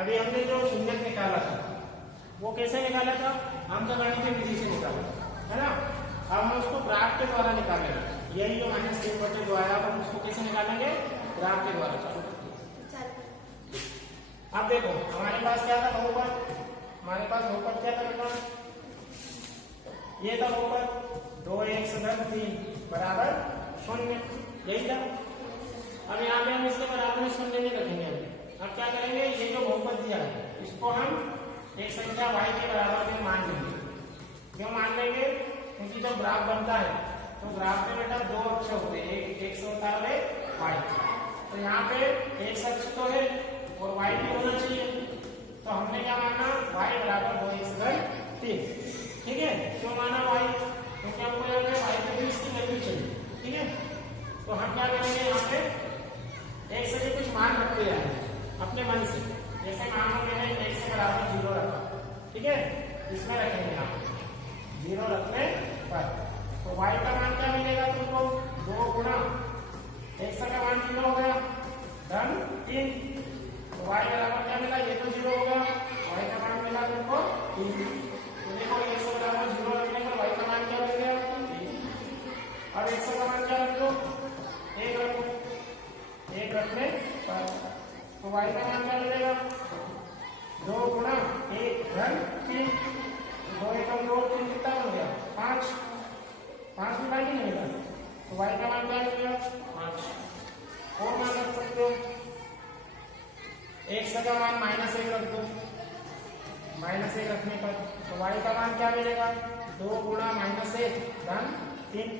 अभी हमने जो शून्यक निकाला था वो कैसे निकाला था, हम तो गणितीय विधि से निकाला है ना। अब हम उसको ग्राफ के द्वारा निकालेंगे, यही जो -3/2 आया हम उसको कैसे निकालेंगे, ग्राफ के द्वारा। चलो अब देखो हमारे पास क्या था बहुपद, हमारे पास बहुपद क्या था बेटा, ये था बहुपद 2x घन 3 बराबर 0, यही था। अब यहाँ पे हम इसके बराबर में 0 नहीं रखेंगे। अब क्या करेंगे, ये जो बहुपद दिया है इसको हम एक संख्या y के बराबर में मान लेंगे। क्यों मान लेंगे, क्योंकि जब ग्राफ बनता है तो ग्राफ में बेटा दो अक्ष होते हैं, एक x होता है y। तो यहाँ पे एक अक्ष तो है और y भी होना चाहिए, तो हमने क्या माना y बराबर 2x घन 3। ठीक है, क्यों माना y, क्योंकि हमको यहाँ पे y के भी इसकी वैल्यू चाहिए। ठीक है, तो हम क्या करेंगे, यहाँ पे एक से कुछ मान रखते हैं अपने मन से। जैसे मान लो मैंने x से बराबर 0 रखा, ठीक है, इसमें रखेंगे यहाँ 0 रखने पर, तो y का मान क्या मिलेगा तुमको, 2 गुणा x का मान 0 हो गया धन 3, तो y बराबर क्या मिला, ये तो 0 हो गया, y का मान मिला तुमको 3। तो देखो x बराबर 0 रखने पर y का मान क्या मिल गया 3। अब x का मान क्या रख दो, 1 रखो, 1 रखने पर तो y का मान क्या मिलेगा, 2 गुणा 1 धन 3, 2 एकम 2 3 कितना बन गया 5, 5 मिला कि नहीं मिला, तो y का मान क्या मिल गया 5। और मान रख सकते हो, x का मान -1 रख दो, -1 रखने पर तो y का मान क्या मिलेगा, 2 गुणा -1 धन 3,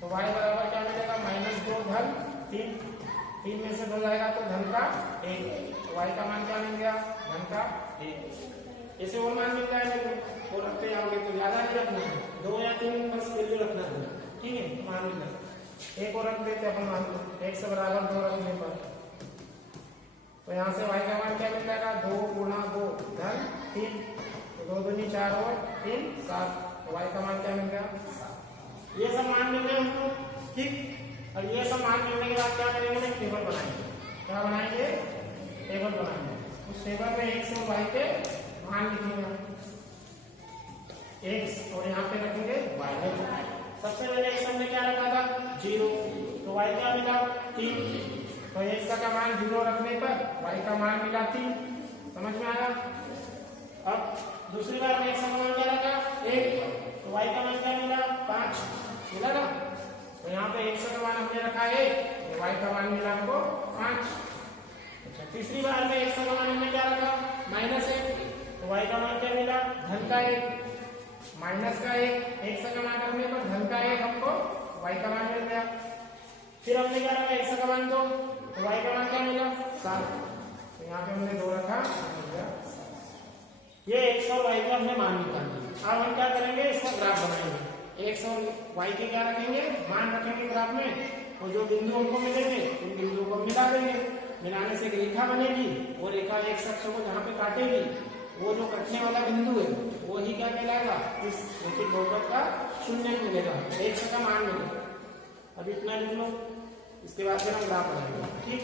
तो y बराबर क्या मिलेगा -2 धन 3, 3 में से 2 जाएगा तो धन का 1, तो y का मान क्या मिल गया धन का 1। ऐसे और मान मिल जाएगा वो रखते जाओगे तो ज्यादा नहीं रखना है, 2 या 3 बस वैल्यू रखना है। ठीक है, तो मान मिल जाए, एक और रख देते अपन मान लो x बराबर 2 रखने पर, तो यहाँ से y का मान क्या मिल जाएगा, 2 गुणा 2 धन 3, तो 2 दूनी 4 और 3 7, तो y का मान क्या मिल गया 7। ये सब मान मिल गए हमको। ठीक, अब ये सब मान मिलने के बाद क्या करेंगे, टेबल बनाएंगे। क्या बनाएंगे, टेबल बनाएंगे। उस टेबल में x और y के मान लिखेंगे, x और यहाँ पे रखेंगे y। सबसे पहले x हमने क्या रखा था 0, तो y क्या मिला 3, तो x का मान 0 रखने पर y का मान मिला 3। समझ में आया। अब दूसरी बार में x का मान क्या रखा 1, तो y का मान क्या मिला 5 मिला ना, तो यहाँ पे x का मान हमने रखा 1, तो y का मान मिला हमको 5। अच्छा, तीसरी बार में x का मान हमने क्या रखा -1, तो y का मान क्या मिला धन का 1, माइनस का 1, x का मान रखने पर धन का 1 हमको y का मान मिल गया। फिर हमने क्या रखा x का मान 2, तो y का मान क्या मिला 7, तो यहाँ पे हमने 2 रखा मिल गया 7। ये x और y का हमने मान निकाल दिया। अब हम क्या करेंगे, इसका ग्राफ बनाएंगे। x और y के क्या रखेंगे, मान रखेंगे ग्राफ में, और जो बिंदु हमको मिलेंगे उन बिंदुओं को मिला देंगे। मिलाने से एक रेखा बनेगी, और रेखा एक अक्ष को जहाँ पे काटेगी वो जो कटने वाला बिंदु है वो ही क्या कहलाएगा, इस रैखिक बहुपद का शून्य मिलेगा, x का मान मिलेगा। अब इतना लिख लो, इसके बाद फिर हम ग्राफ बनाएंगे। ठीक।